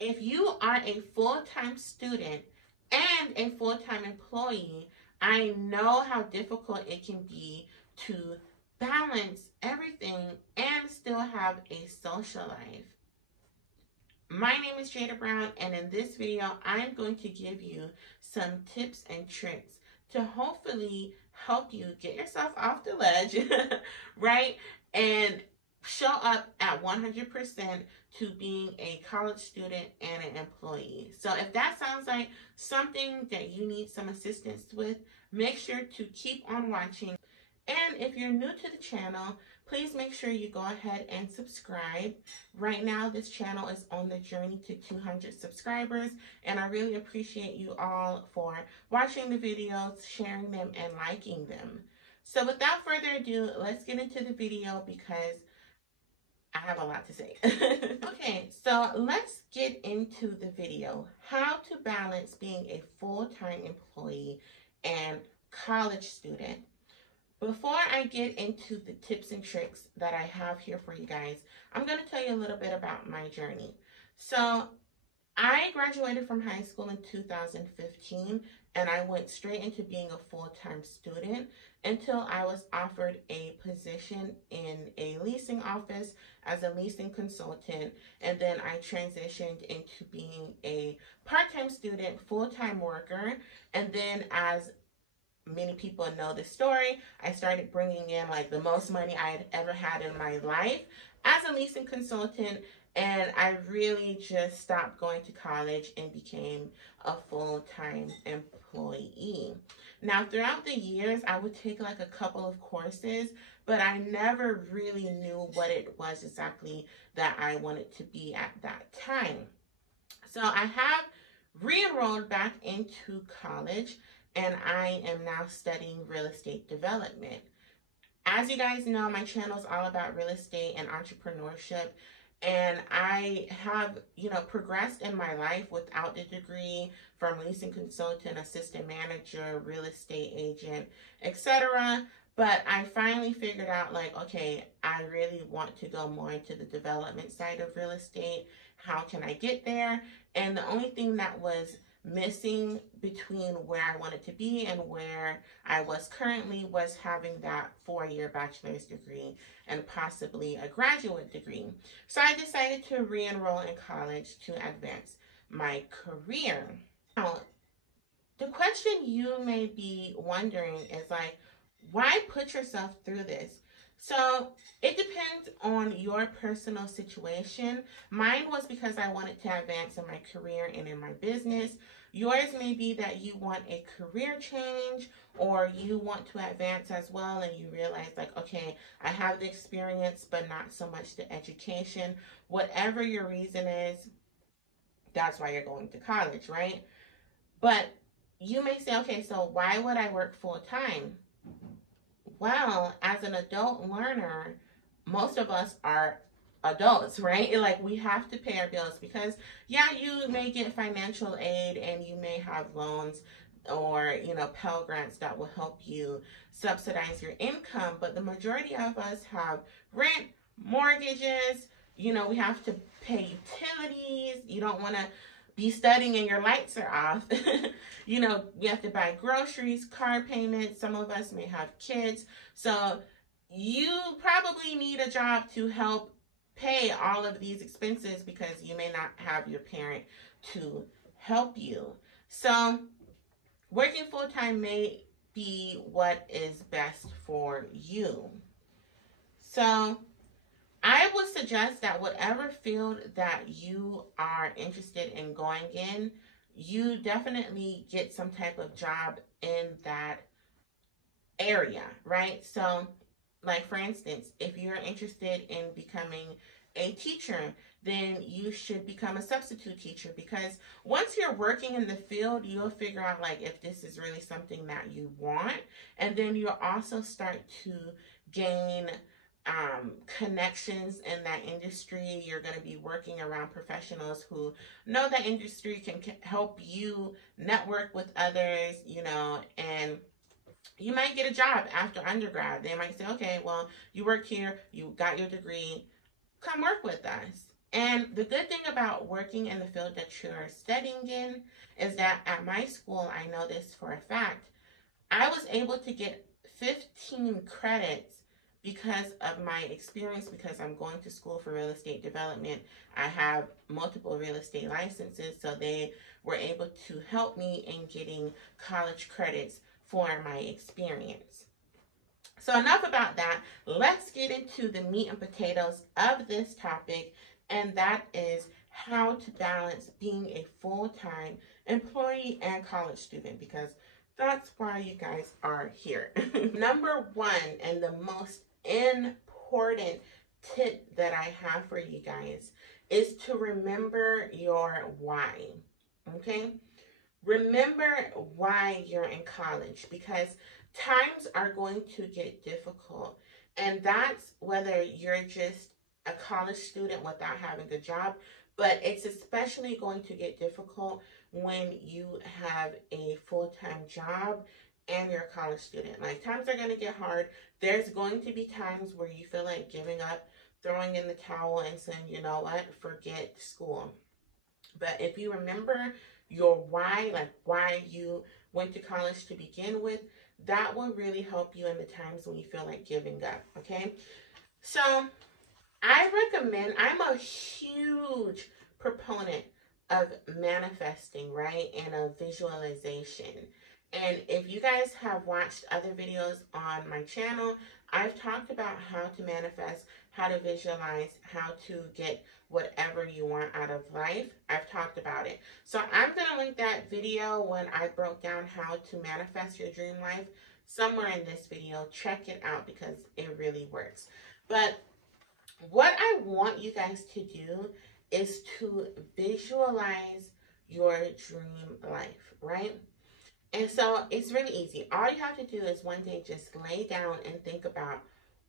If you are a full-time student and a full-time employee, I know how difficult it can be to balance everything and still have a social life. My name is Jada Brown, and in this video, I'm going to give you some tips and tricks to hopefully help you get yourself off the ledge, right? And show up at 100% to being a college student and an employee. So if that sounds like something that you need some assistance with, make sure to keep on watching. And if you're new to the channel, please make sure you go ahead and subscribe. Right now, this channel is on the journey to 200 subscribers, and I really appreciate you all for watching the videos, sharing them, and liking them. So without further ado, let's get into the video because I have a lot to say. Okay, so let's get into the video. How to balance being a full-time employee and college student. Before I get into the tips and tricks that I have here for you guys, I'm going to tell you a little bit about my journey. So I graduated from high school in 2015, and I went straight into being a full-time student until I was offered a position in a leasing office as a leasing consultant, and then I transitioned into being a part-time student, full-time worker, and then as many people know the story, I started bringing in like the most money I had ever had in my life as a leasing consultant, and I really just stopped going to college and became a full-time employee. Now, throughout the years, I would take like a couple of courses, but I never really knew what it was exactly that I wanted to be at that time. So I have re-enrolled back into college, and I am now studying real estate development. As you guys know, my channel is all about real estate and entrepreneurship, and I have, progressed in my life without the degree from leasing consultant, assistant manager, real estate agent, etc. But I finally figured out like, okay, I really want to go more into the development side of real estate. How can I get there? And the only thing that was missing between where I wanted to be and where I was currently was having that 4-year bachelor's degree and possibly a graduate degree. So I decided to re-enroll in college to advance my career. Now, the question you may be wondering is like, why put yourself through this? So it depends on your personal situation. Mine was because I wanted to advance in my career and in my business. Yours may be that you want a career change, or you want to advance as well and you realize like, okay, I have the experience but not so much the education. Whatever your reason is, that's why you're going to college, right? But you may say, okay, so why would I work full time? Well, as an adult learner, most of us are adults, right? Like, we have to pay our bills because, yeah, you may get financial aid and you may have loans or, Pell Grants that will help you subsidize your income. But the majority of us have rent, mortgages, we have to pay utilities. You don't want to be studying and your lights are off. You have to buy groceries, car payments. Some of us may have kids. So you probably need a job to help pay all of these expenses because you may not have your parent to help you. So working full-time may be what is best for you. So I would suggest that whatever field that you are interested in going in, you definitely get some type of job in that area, right? So, like for instance, if you're interested in becoming a teacher, then you should become a substitute teacher, because once you're working in the field, you'll figure out like if this is really something that you want, and then you'll also start to gain connections in that industry. You're going to be working around professionals who know that industry, can help you network with others, and you might get a job after undergrad. They might say, okay, well, you work here, you got your degree, come work with us. And the good thing about working in the field that you're studying in is that at my school, I know this for a fact, I was able to get 15 credits because of my experience, because I'm going to school for real estate development. I have multiple real estate licenses, so they were able to help me in getting college credits for my experience. So enough about that. Let's get into the meat and potatoes of this topic, and that is how to balance being a full-time employee and college student, because that's why you guys are here. Number one, and the most important tip that I have for you guys, is to remember your why. Okay? Remember why you're in college, because times are going to get difficult. And that's whether you're just a college student without having a job, but it's especially going to get difficult when you have a full-time job and you're a college student. Like, times are going to get hard. There's going to be times where you feel like giving up, throwing in the towel, and saying, you know what, forget school. But if you remember your why, like why you went to college to begin with, that will really help you in the times when you feel like giving up, okay? So I recommend, I'm a huge proponent of manifesting, right, and of visualization. And if you guys have watched other videos on my channel, I've talked about how to manifest, how to visualize, how to get whatever you want out of life. I've talked about it. So I'm going to link that video when I broke down how to manifest your dream life somewhere in this video. Check it out because it really works. But what I want you guys to do is to visualize your dream life, right? And so it's really easy. All you have to do is one day just lay down and think about,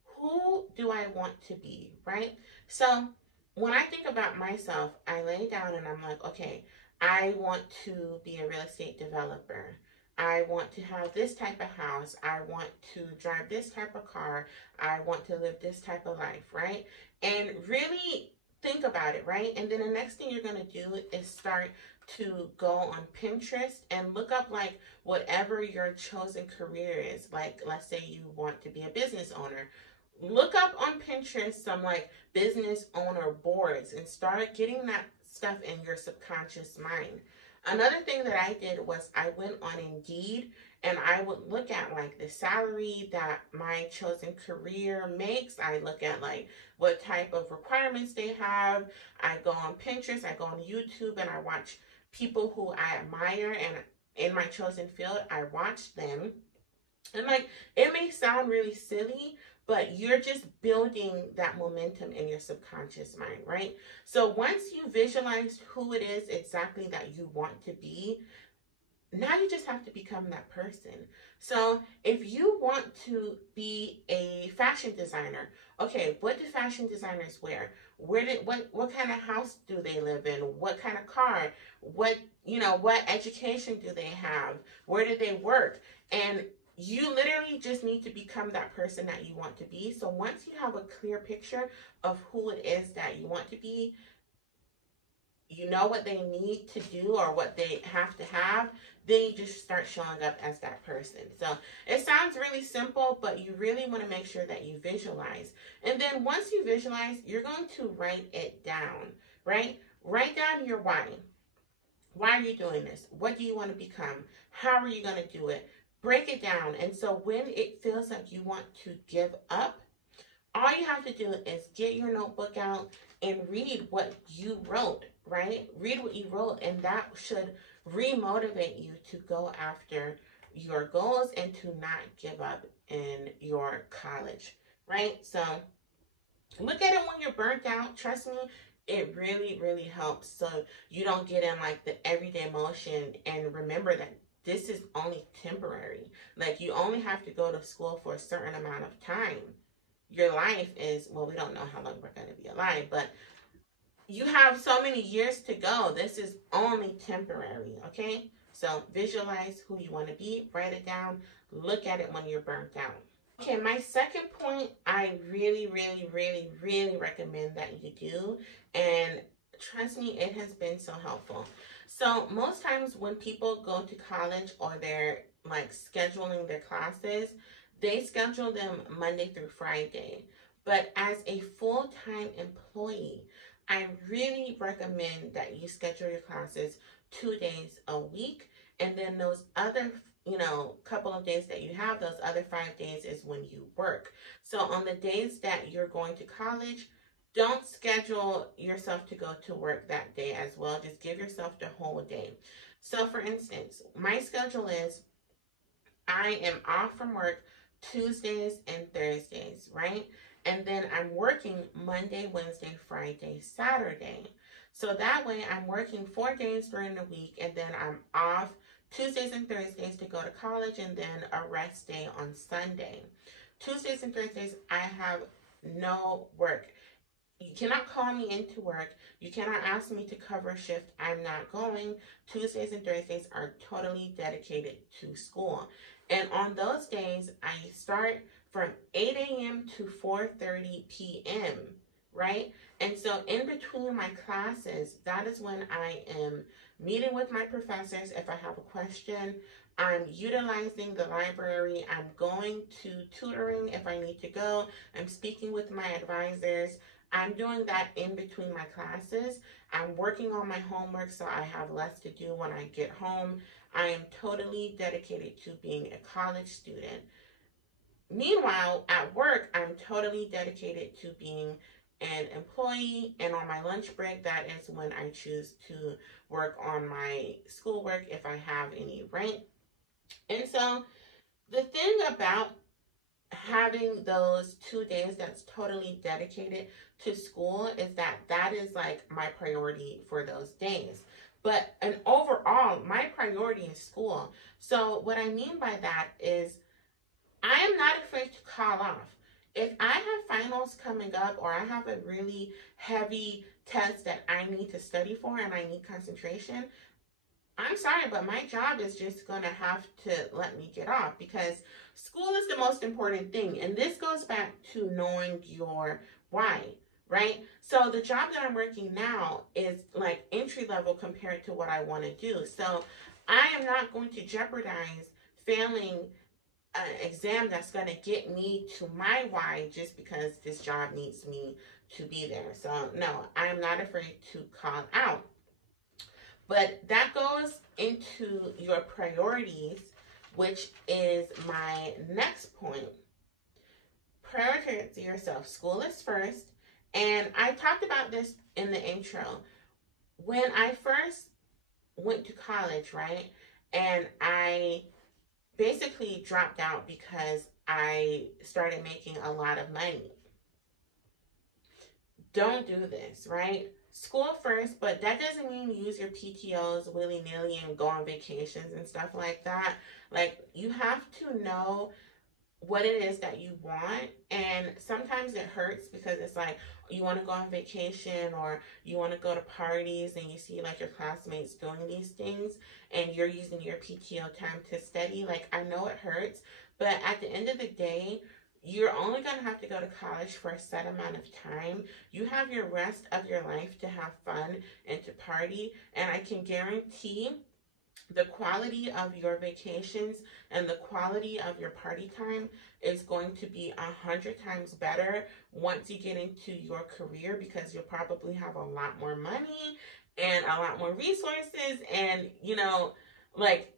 who do I want to be, right? So when I think about myself, I lay down and I'm like, okay, I want to be a real estate developer. I want to have this type of house. I want to drive this type of car. I want to live this type of life, right? And really think about it, right? And then the next thing you're going to do is start to go on Pinterest and look up like whatever your chosen career is. Like, let's say you want to be a business owner. Look up on Pinterest some like business owner boards and start getting that stuff in your subconscious mind. Another thing that I did was I went on Indeed and I would look at like the salary that my chosen career makes. I look at like what type of requirements they have. I go on Pinterest, I go on YouTube, and I watch people who I admire, and in my chosen field, I watch them. And like, it may sound really silly, but you're just building that momentum in your subconscious mind, right? So once you visualize who it is exactly that you want to be, now you just have to become that person. So if you want to be a fashion designer, okay, what do fashion designers wear? What kind of house do they live in? What kind of car? What education do they have? Where do they work? And you literally just need to become that person that you want to be. So once you have a clear picture of who it is that you want to be, you know what they need to do or what they have to have, then you just start showing up as that person. So it sounds really simple, but you really want to make sure that you visualize. And then once you visualize, you're going to write it down, right? Write down your why. Why are you doing this? What do you want to become? How are you going to do it? Break it down. And so when it feels like you want to give up, all you have to do is get your notebook out and read what you wrote, right? Read what you wrote, and that should remotivate you to go after your goals and to not give up in your college, right? So look at it when you're burnt out. Trust me, it really, really helps. So you don't get in like the everyday motion, and remember that this is only temporary. Like, you only have to go to school for a certain amount of time. Your life is, well, we don't know how long we're going to be alive, but you have so many years to go. This is only temporary, okay? So visualize who you want to be, write it down, look at it when you're burnt out. Okay, my second point, I really, really, really, really recommend that you do. And trust me, it has been so helpful. So most times when people go to college or they're like scheduling their classes, they schedule them Monday through Friday. But as a full-time employee, I really recommend that you schedule your classes 2 days a week. And then those other couple of days that you have, those other 5 days is when you work. So on the days that you're going to college, don't schedule yourself to go to work that day as well. Just give yourself the whole day. So for instance, my schedule is I am off from work Tuesdays and Thursdays, right? And then I'm working Monday, Wednesday, Friday, Saturday. So that way I'm working 4 days during the week, and then I'm off Tuesdays and Thursdays to go to college, and then a rest day on Sunday. Tuesdays and Thursdays, I have no work. You cannot call me into work. You cannot ask me to cover a shift. I'm not going. Tuesdays and Thursdays are totally dedicated to school. And on those days, I start from 8 a.m. to 4:30 p.m., right? And so in between my classes, that is when I am meeting with my professors if I have a question. I'm utilizing the library. I'm going to tutoring if I need to go. I'm speaking with my advisors. I'm doing that in between my classes. I'm working on my homework so I have less to do when I get home. I am totally dedicated to being a college student. Meanwhile, at work, I'm totally dedicated to being an employee, and on my lunch break, that is when I choose to work on my schoolwork if I have any, right? And so the thing about having those 2 days that's totally dedicated to school is that that is like my priority for those days. But and overall, my priority is school. So what I mean by that is I am not afraid to call off. If I have finals coming up or I have a really heavy test that I need to study for and I need concentration, I'm sorry, but my job is just going to have to let me get off because school is the most important thing. And this goes back to knowing your why, right? So the job that I'm working now is like entry level compared to what I want to do. So I am not going to jeopardize failing an exam that's going to get me to my why just because this job needs me to be there. So no, I'm not afraid to call out. But that goes into your priorities, which is my next point. Prioritize yourself. School is first. And I talked about this in the intro. When I first went to college, right, and I basically dropped out because I started making a lot of money. Don't do this, right? School first, but that doesn't mean use your PTOs willy-nilly and go on vacations and stuff like that. Like, you have to know what it is that you want, and sometimes it hurts because it's like you want to go on vacation or you want to go to parties and you see like your classmates doing these things and you're using your PTO time to study. Like, I know it hurts, but at the end of the day, you're only going to have to go to college for a set amount of time. You have your rest of your life to have fun and to party, and I can guarantee the quality of your vacations and the quality of your party time is going to be 100 times better once you get into your career, because you'll probably have a lot more money and a lot more resources, and like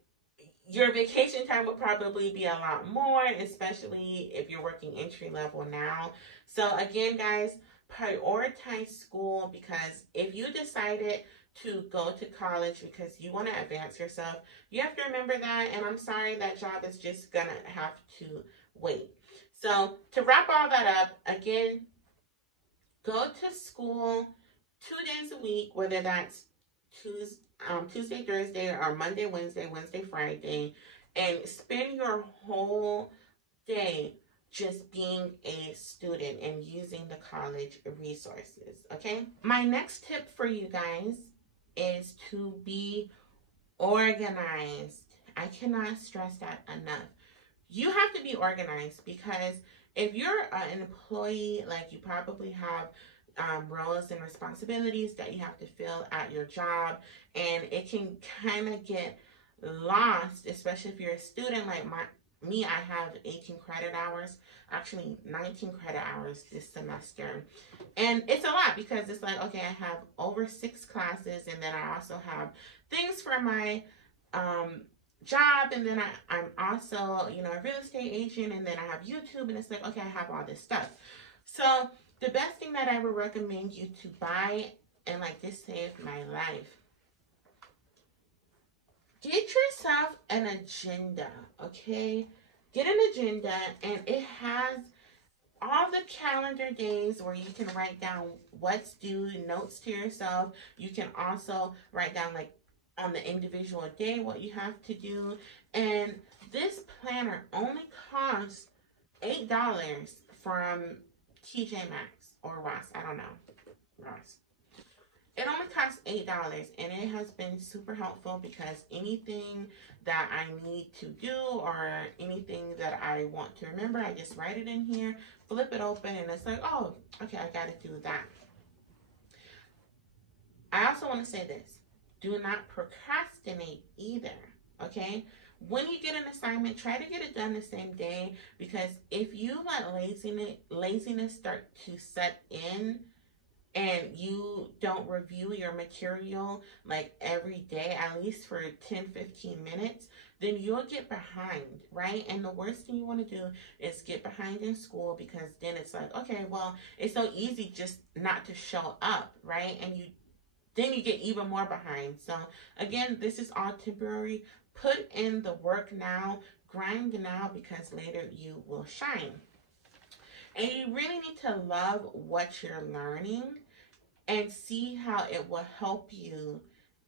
your vacation time will probably be a lot more, especially if you're working entry level now. So again, guys, prioritize school, because if you decided to go to college because you want to advance yourself, you have to remember that, and I'm sorry, that job is just gonna have to wait. So to wrap all that up, again, go to school 2 days a week, whether that's Tuesday, Thursday, or Monday, Wednesday, Friday, and spend your whole day just being a student and using the college resources, okay? My next tip for you guys is to be organized. I cannot stress that enough. you have to be organized, because if you're an employee, like, you probably have roles and responsibilities that you have to fill at your job, and it can kind of get lost, especially if you're a student like me. I have 18 credit hours, actually 19 credit hours this semester. And it's a lot, because it's like, okay, I have over 6 classes, and then I also have things for my job, and then I'm also, you know, a real estate agent, and then I have YouTube, and it's like, okay, I have all this stuff. So the best thing that I would recommend you to buy, and like, this saved my life, get yourself an agenda, okay? Get an agenda, and it has all the calendar days where you can write down what's due, notes to yourself. You can also write down, like, on the individual day what you have to do. And this planner only costs $8 from TJ Maxx or Ross. I don't know. Ross. It only costs $8, and it has been super helpful, because anything that I need to do or anything that I want to remember, I just write it in here, flip it open, and it's like, oh, okay, I got to do that. I also want to say this. Do not procrastinate either, okay? When you get an assignment, try to get it done the same day, because if you let laziness start to set in, and you don't review your material like every day, at least for 10-15 minutes, then you'll get behind, right? And the worst thing you want to do is get behind in school, because then it's like, okay, well, it's so easy just not to show up, right? And then you get even more behind. So again, this is all temporary. Put in the work now, grind now, because later you will shine. And you really need to love what you're learning and see how it will help you,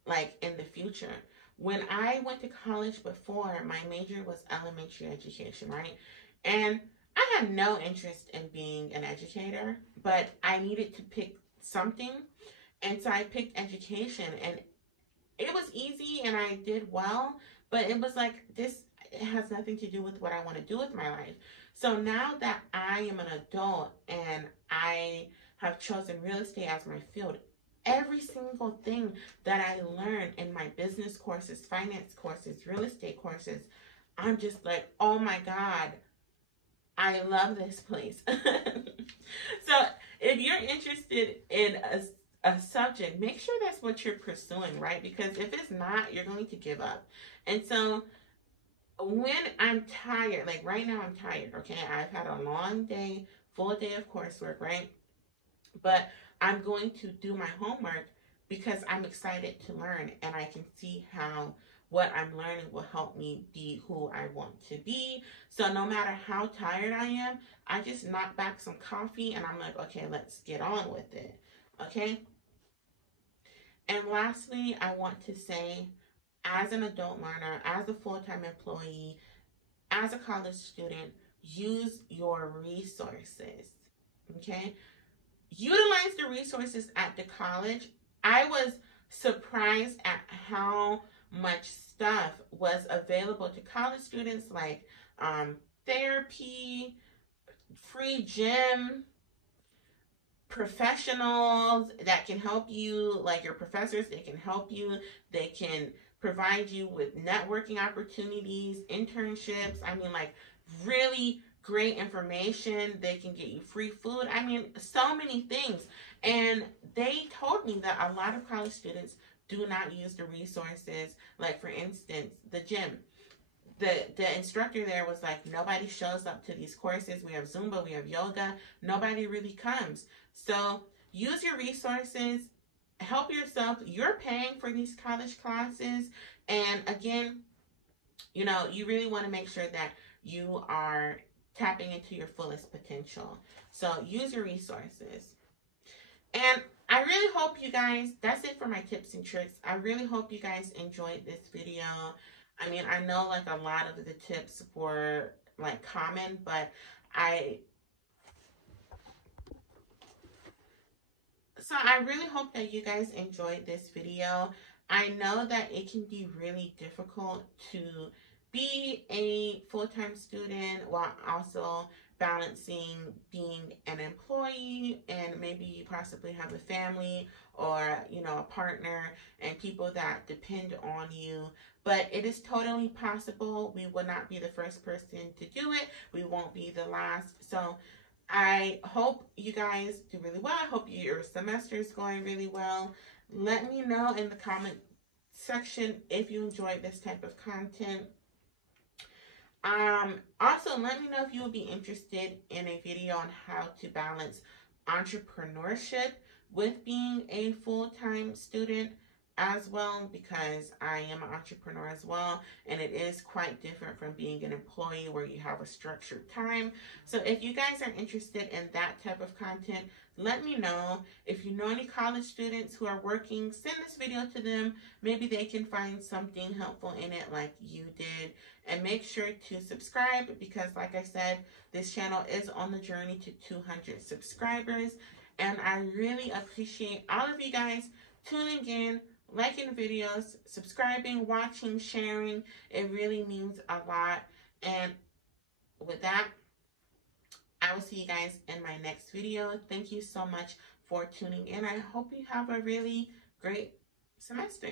like, in the future. When I went to college before, my major was elementary education, right? And I had no interest in being an educator, but I needed to pick something. And so I picked education, and it was easy, and I did well, but it was like, this has nothing to do with what I want to do with my life. So now that I am an adult and I have chosen real estate as my field, every single thing that I learned in my business courses, finance courses, real estate courses, I'm just like, oh my God, I love this place. So if you're interested in a subject, make sure that's what you're pursuing, right? Because if it's not, you're going to give up. And so when I'm tired, like right now I'm tired, okay? I've had a long day, full day of coursework, right? But I'm going to do my homework because I'm excited to learn, and I can see how what I'm learning will help me be who I want to be. So no matter how tired I am, I just knock back some coffee and I'm like, okay, let's get on with it, okay? And lastly, I want to say, as an adult learner, as a full-time employee, as a college student, use your resources, okay? Utilize the resources at the college. I was surprised at how much stuff was available to college students, like therapy, free gym, professionals that can help you, like your professors, they can help you. They can provide you with networking opportunities, internships. I mean, like, really great information. They can get you free food. I mean, so many things. And they told me that a lot of college students do not use the resources. Like, for instance, the gym. The instructor there was like, nobody shows up to these courses. We have Zumba, we have yoga. Nobody really comes. So use your resources. Help yourself. You're paying for these college classes. And again, you know, you really want to make sure that you are tapping into your fullest potential. So use your resources. And I really hope you guys, that's it for my tips and tricks. I really hope you guys enjoyed this video. I mean, I know like a lot of the tips were like common, but so I really hope that you guys enjoyed this video. I know that it can be really difficult to be a full-time student while also balancing being an employee, and maybe you possibly have a family or, you know, a partner and people that depend on you. But it is totally possible. We will not be the first person to do it. We won't be the last. So I hope you guys do really well. I hope your semester is going really well. Let me know in the comment section if you enjoyed this type of content. Also, let me know if you would be interested in a video on how to balance entrepreneurship with being a full-time student as well, because I am an entrepreneur as well, and it is quite different from being an employee where you have a structured time. So if you guys are interested in that type of content, let me know. If you know any college students who are working, send this video to them. Maybe they can find something helpful in it like you did. And make sure to subscribe, because like I said, this channel is on the journey to 200 subscribers. And I really appreciate all of you guys tuning in, liking the videos, subscribing, watching, sharing. It really means a lot. And with that, I will see you guys in my next video. Thank you so much for tuning in. I hope you have a really great semester.